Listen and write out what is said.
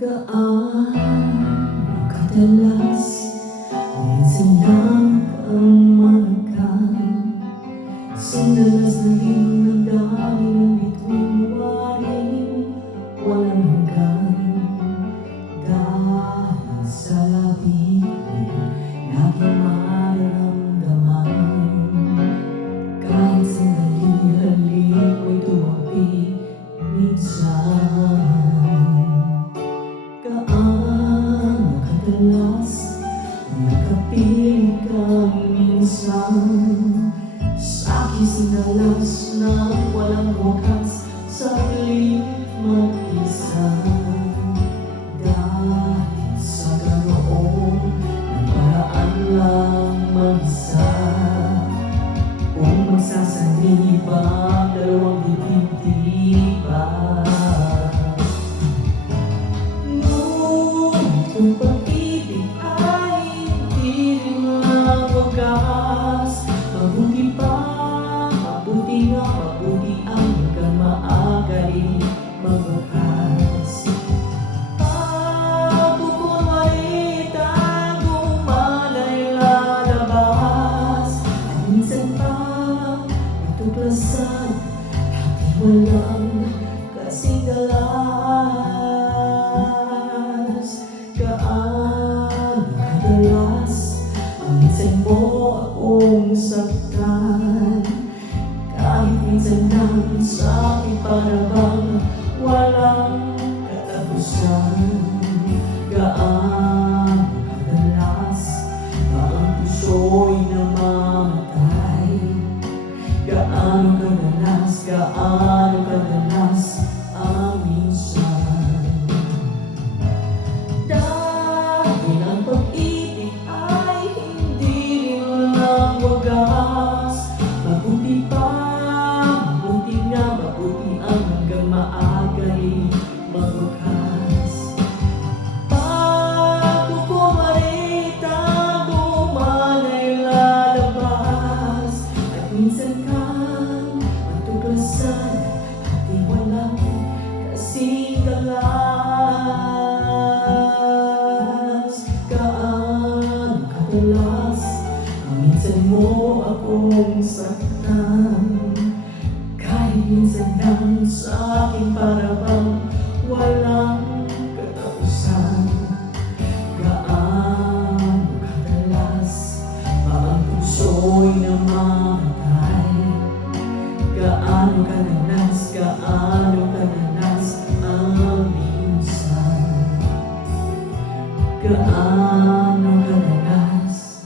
Gaano kadalas minsan lang kang makan sinalas na rin ng dami ng bituing waring walang hanggan dahil sa labi laging mararamdaman kahit sandali halik mo'y tumabi minsan. Gaano kadalas nakapiling kang minsan sa'kin sinalas na walang wakas saglit mag-isa dahil sa ganoon ang paraan lang mag-isa kung magsasaniba dalawang dibdib-diba. Kung pag-ibig ay hindi rin lang wagas, mabuti pa, mabuti nga, mabuti ang hanggang maagay magwakas. Pagkukunwari tago man ay lalabas, at minsan pa matuklasan, hati walang kasing galas. Gaano kadalas ang minsan mo akong saktan, kahit minsan lang sa'kin para bang walang katapusan. Gaano kadalas ba ang puso'y namamatay? Gaano kadalas ang minsan? Dahil ang pag-ibig ay hindi rin lang wagas, mabuti pa, mabuti nga, mabuti ang hanggang maagay magwakas. Pagkukunwari tago man ay lalabas, at minsan kang matuklasan at di walang kasing galas. Gaano kadalas ang minsan mo akong saktan, kahit minsan lang sa'kin para bang walang katapusan. Gaano kadalas ba ang puso'y namamatay? Gaano kadalas ang minsan? Gaano kadalas